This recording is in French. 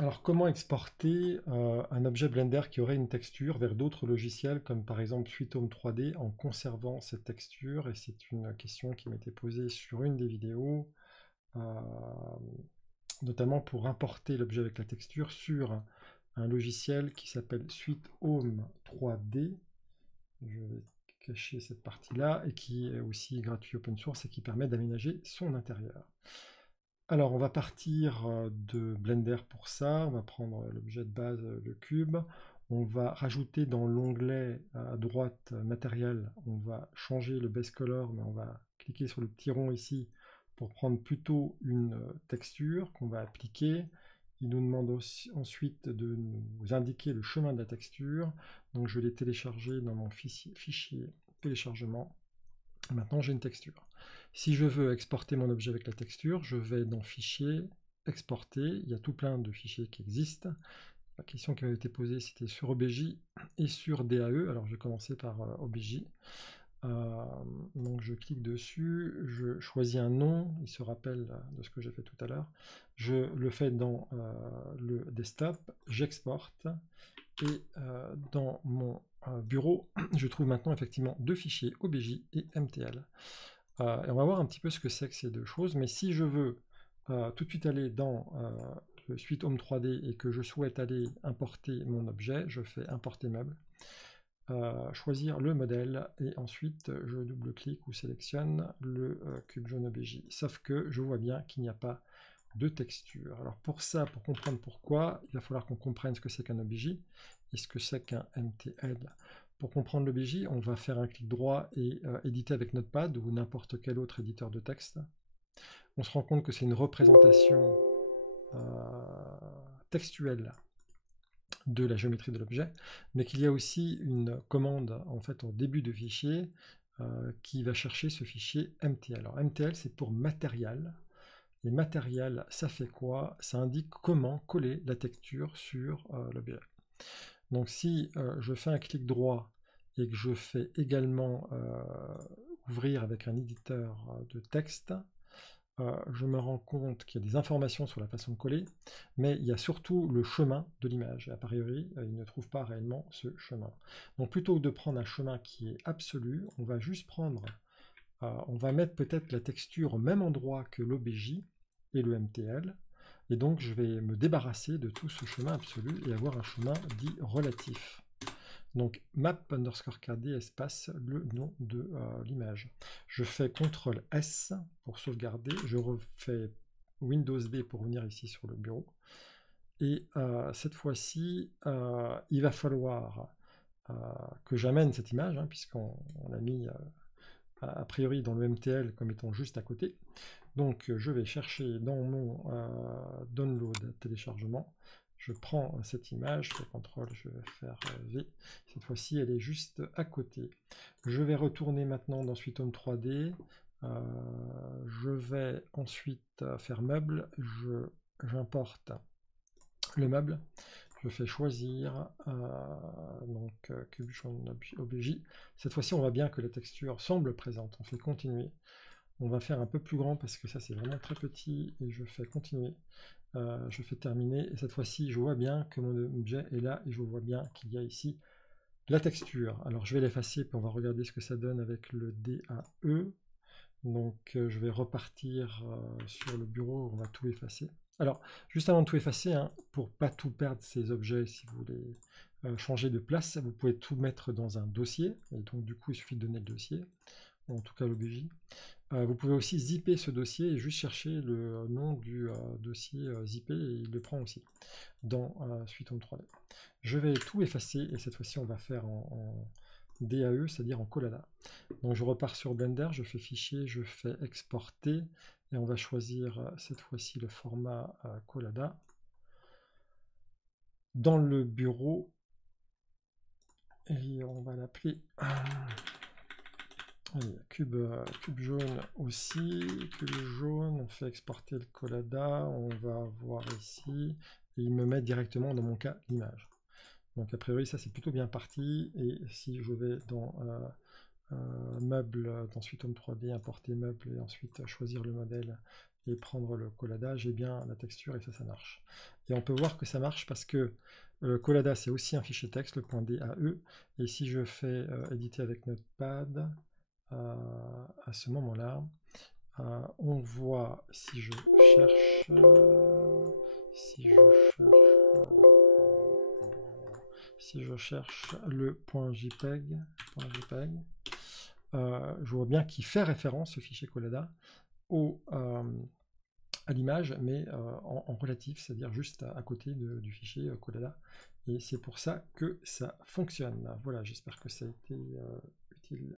Alors, comment exporter un objet Blender qui aurait une texture vers d'autres logiciels, comme par exemple Sweet Home 3D, en conservant cette texture? Et c'est une question qui m'était posée sur une des vidéos, euh, notamment pour importer l'objet avec la texture sur un logiciel qui s'appelle Sweet Home 3D. Je vais cacher cette partie-là, et qui est aussi gratuit open source et qui permet d'aménager son intérieur. Alors, on va partir de Blender pour ça. On va prendre l'objet de base, le cube. On va rajouter dans l'onglet à droite matériel, on va changer le base color, mais on va cliquer sur le petit rond ici pour prendre plutôt une texture qu'on va appliquer. Il nous demande aussi, ensuite de nous indiquer le chemin de la texture. Donc je l'ai téléchargé dans mon fichier téléchargement. Maintenant j'ai une texture. Si je veux exporter mon objet avec la texture, je vais dans Fichier, Exporter. Il y a tout plein de fichiers qui existent. La question qui m'avait été posée, c'était sur OBJ et sur DAE. Alors je vais commencer par OBJ. Donc je clique dessus, je choisis un nom, il se rappelle de ce que j'ai fait tout à l'heure. Je le fais dans le desktop, j'exporte, et dans mon bureau, je trouve maintenant effectivement deux fichiers OBJ et MTL. Et on va voir un petit peu ce que c'est que ces deux choses, mais si je veux tout de suite aller dans le Suite Home 3D et que je souhaite aller importer mon objet, je fais Importer meuble, choisir le modèle, et ensuite je double-clique ou sélectionne le cube jaune OBJ. Sauf que je vois bien qu'il n'y a pas de texture. Alors pour ça, pour comprendre pourquoi, il va falloir qu'on comprenne ce que c'est qu'un OBJ et ce que c'est qu'un MTL. Pour comprendre l'OBJ, on va faire un clic droit et éditer avec Notepad ou n'importe quel autre éditeur de texte. On se rend compte que c'est une représentation textuelle de la géométrie de l'objet, mais qu'il y a aussi une commande en fait au début du fichier qui va chercher ce fichier MTL. Alors MTL, c'est pour matériel. Et matériel, ça fait quoi? Ça indique comment coller la texture sur l'objet. Donc si je fais un clic droit et que je fais également ouvrir avec un éditeur de texte, je me rends compte qu'il y a des informations sur la façon de coller, mais il y a surtout le chemin de l'image. A priori, il ne trouve pas réellement ce chemin. Donc plutôt que de prendre un chemin qui est absolu, on va juste prendre, on va mettre peut-être la texture au même endroit que l'OBJ et le MTL, et donc je vais me débarrasser de tout ce chemin absolu et avoir un chemin dit relatif. Donc map_kd espace le nom de l'image. Je fais CTRL S pour sauvegarder, je refais Windows D pour venir ici sur le bureau, et cette fois-ci il va falloir que j'amène cette image, hein, puisqu'on l'a mis a priori dans le MTL comme étant juste à côté. Donc je vais chercher dans mon download téléchargement, je prends cette image, je fais CTRL, je vais faire V, cette fois-ci elle est juste à côté. Je vais retourner maintenant dans Sweet Home 3D, je vais ensuite faire meuble, j'importe le meuble, je fais choisir donc cube jaune OBJ. Cette fois-ci on voit bien que la texture semble présente, on fait continuer. On va faire un peu plus grand parce que ça c'est vraiment très petit, et je fais continuer, je fais terminer, et cette fois-ci je vois bien que mon objet est là et je vois bien qu'il y a ici la texture. Alors je vais l'effacer puis on va regarder ce que ça donne avec le DAE. Donc je vais repartir sur le bureau, on va tout effacer. Alors juste avant de tout effacer, hein, pour pas tout perdre ces objets, si vous voulez changer de place, vous pouvez tout mettre dans un dossier, et donc du coup il suffit de donner le dossier, en tout cas l'OBJ. Vous pouvez aussi zipper ce dossier et juste chercher le nom du dossier zippé, et il le prend aussi dans Sweet Home 3D. Je vais tout effacer, et cette fois-ci on va faire en DAE, c'est-à-dire en Collada. Donc je repars sur Blender, je fais fichier, je fais exporter, et on va choisir cette fois-ci le format Collada. Dans le bureau, et on va l'appeler cube jaune aussi, cube jaune, on fait exporter le Collada, on va voir ici, et il me met directement dans mon cas l'image. Donc a priori ça c'est plutôt bien parti, et si je vais dans meuble, dans Sweet Home 3D, importer meuble, et ensuite choisir le modèle et prendre le Collada, j'ai bien la texture et ça marche. Et on peut voir que ça marche parce que Collada c'est aussi un fichier texte, le .dae, et si je fais éditer avec Notepad, à ce moment-là, on voit, si je cherche, le .jpeg, je vois bien qu'il fait référence, ce fichier Collada, à l'image, mais en relatif, c'est-à-dire juste à côté du fichier Collada. Et c'est pour ça que ça fonctionne. Voilà, j'espère que ça a été utile.